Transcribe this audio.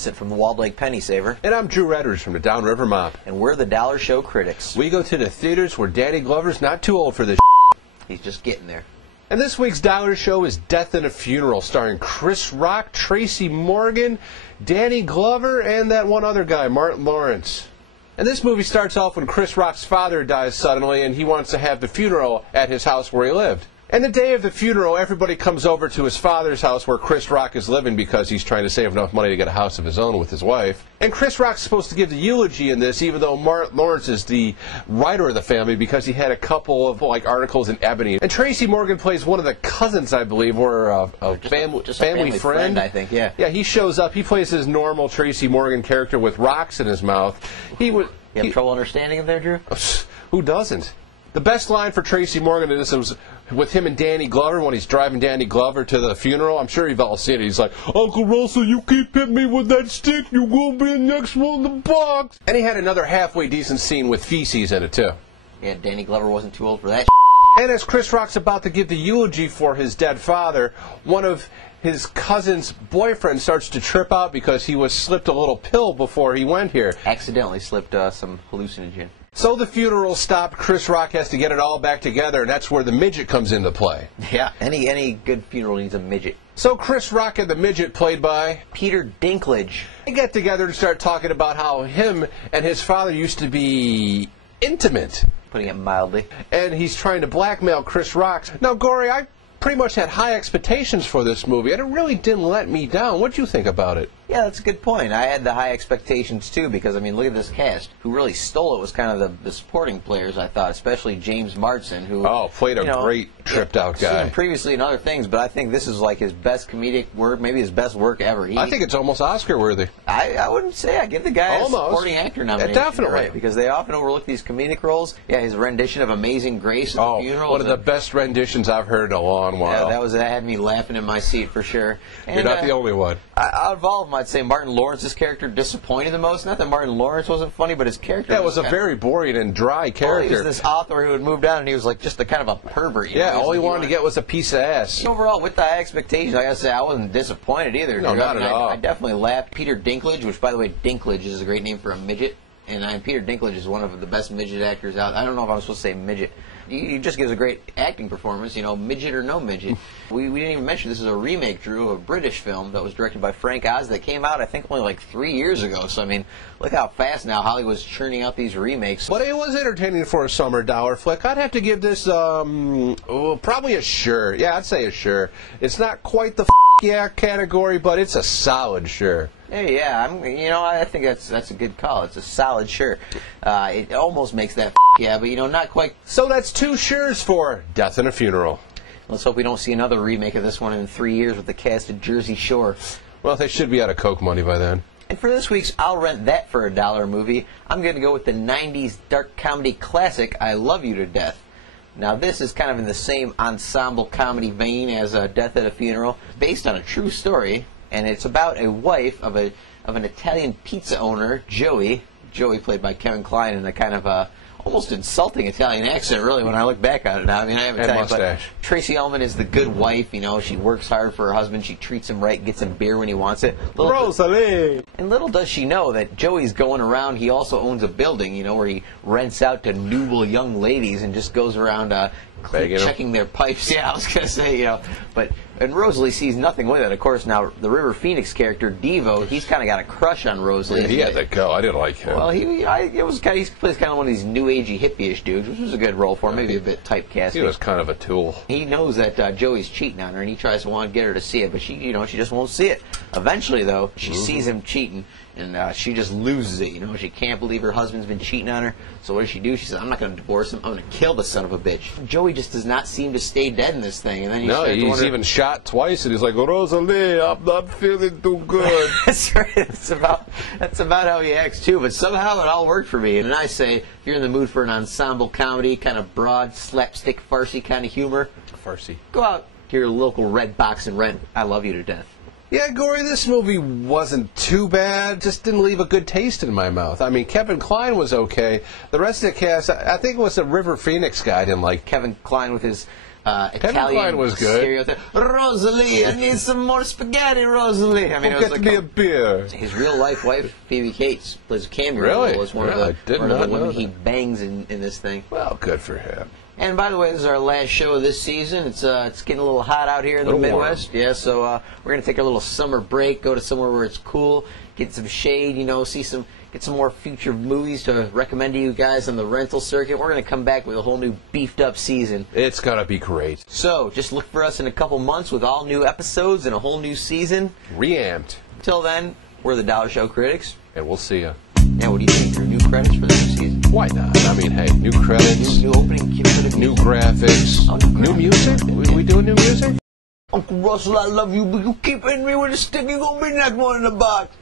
Vincent from the Walled Lake Penny Saver. And I'm Drew Redders from the Downriver Mop. And we're the Dollar Show Critics. We go to the theaters where Danny Glover's not too old for this. He's just getting there. And this week's Dollar Show is Death and a Funeral, starring Chris Rock, Tracy Morgan, Danny Glover, and that one other guy, Martin Lawrence. And this movie starts off when Chris Rock's father dies suddenly, and he wants to have the funeral at his house where he lived. And the day of the funeral, everybody comes over to his father's house where Chris Rock is living because he's trying to save enough money to get a house of his own with his wife. And Chris Rock's supposed to give the eulogy in this, even though Martin Lawrence is the writer of the family because he had a couple of articles in Ebony. And Tracy Morgan plays one of the cousins, I believe, or a family friend. I think, yeah. Yeah, he shows up. He plays his normal Tracy Morgan character with rocks in his mouth. You have trouble understanding him there, Drew? Who doesn't? The best line for Tracy Morgan in this was with him and Danny Glover when he's driving Danny Glover to the funeral. I'm sure you've all seen it. He's like, "Uncle Russell, you keep hitting me with that stick, you're going to be the next one in the box." And he had another halfway decent scene with feces in it, too. Yeah, Danny Glover wasn't too old for that. And as Chris Rock's about to give the eulogy for his dead father, one of his cousin's boyfriend starts to trip out because he was slipped a little pill before he went here. Accidentally slipped some hallucinogen. So the funeral stopped. Chris Rock has to get it all back together, and that's where the midget comes into play. Yeah, any good funeral needs a midget. So Chris Rock and the midget, played by Peter Dinklage, they get together and start talking about how him and his father used to be intimate. Putting it mildly. And he's trying to blackmail Chris Rock. Now, Gory, I pretty much had high expectations for this movie, and it really didn't let me down. What'd you think about it? Yeah, that's a good point. I had the high expectations, too, because, I mean, look at this cast. Who really stole it was kind of the supporting players, I thought, especially James Marsden, who... played a great tripped-out guy. Seen him previously in other things, but I think this is like his best comedic work, maybe his best work ever. I think it's almost Oscar-worthy. I wouldn't say. I give the guy a supporting actor nomination. Yeah, definitely. Right, because they often overlook these comedic roles. Yeah, his rendition of Amazing Grace at the funeral. One of the best renditions I've heard in a long while. Yeah, that had me laughing in my seat for sure. And, you're not the only one. Out of all of them, I'd say Martin Lawrence's character disappointed the most. Not that Martin Lawrence wasn't funny, but his character... Yeah, it was a very boring and dry character. He was this author who had moved down, and he was like just a kind of a pervert. All he wanted to get was a piece of ass. Overall, with the high expectations, I gotta say, I wasn't disappointed either. No, not at all. I definitely laughed. Peter Dinklage, which, by the way, Dinklage is a great name for a midget. And Peter Dinklage is one of the best midget actors out. I don't know if I'm supposed to say midget. He just gives a great acting performance, midget or no midget. We didn't even mention this is a remake, Drew, of a British film that was directed by Frank Oz that came out, I think, only like 3 years ago. So, I mean, look how fast now Hollywood's churning out these remakes. But it was entertaining for a summer dollar flick. I'd have to give this, probably a sure. Yeah, I'd say a sure. It's not quite the yeah category, but it's a solid sure. Hey, yeah, I think that's a good call. It's a solid sure. It almost makes that yeah, but not quite. So that's 2 sures for Death and a Funeral. Let's hope we don't see another remake of this one in 3 years with the cast of Jersey Shore. Well, they should be out of Coke money by then. And for this week's I'll Rent That for a $1 movie, I'm going to go with the 90s dark comedy classic I Love You to Death. Now, this is kind of in the same ensemble comedy vein as Death at a Funeral, based on a true story, and it's about a wife of an Italian pizza owner, Joey. Joey, played by Kevin Kline, in a kind of almost insulting Italian accent, really, when I look back on it now. I mean, I have Italian, but Tracy Ullman is the good wife. She works hard for her husband. She treats him right, gets him beer when he wants it. Rosalie! And little does she know that Joey's going around. He also owns a building, where he rents out to nubile young ladies and just goes around checking their pipes. Yeah, I was going to say, and Rosalie sees nothing with it. Of course, now the River Phoenix character, Devo, he's kind of got a crush on Rosalie. Yeah, he had that go. I didn't like him. Well, he plays kind of one of these new agey hippie-ish dudes, which was a good role for him, maybe a bit typecast. He was kind of a tool. He knows that Joey's cheating on her, and he tries to get her to see it, but she just won't see it. Eventually, though, she sees him cheating, and she just loses it. She can't believe her husband's been cheating on her. So what does she do? She says, "I'm not going to divorce him. I'm going to kill the son of a bitch." Joey just does not seem to stay dead in this thing, and then he's even shot twice, and he's like, "Rosalie, I'm not feeling too good." That's right. That's about how he acts too. But somehow it all worked for me. And I say, if you're in the mood for an ensemble comedy, kind of broad, slapstick, farcy kind of humor, go out to your local Red Box and rent I Love You to Death. Yeah, Gory, this movie wasn't too bad. Just didn't leave a good taste in my mouth. I mean, Kevin Kline was okay. The rest of the cast, I think it was the River Phoenix guy I didn't like. Kevin Kline with his Italian was good. stereotype. Rosalie, I need some more spaghetti, Rosalie. I mean, it was Get like me a beer. his real life wife, Phoebe Cates, plays a cameo Really? role as one Yeah, I of did the not know women he that. bangs in this thing. Well, good for him. And by the way, this is our last show of this season. It's getting a little hot out here in the Little warm. Midwest. Yeah, so we're gonna take a little summer break, go to somewhere where it's cool, get some shade, get some more future movies to recommend to you guys on the rental circuit. We're gonna come back with a whole new beefed up season. It's gonna be great. So just look for us in a couple months with all new episodes and a whole new season. Reamped. Until then, we're the Dollar Show Critics. And we'll see ya. Now, what do you think? Are new credits for the new season? Why not? I mean, hey, new credits, New opening credits? new graphics, Oh, new new music. We doing new music? Uncle Russell, I love you, but you keep hitting me with a stick. You're gonna be the next one in the box.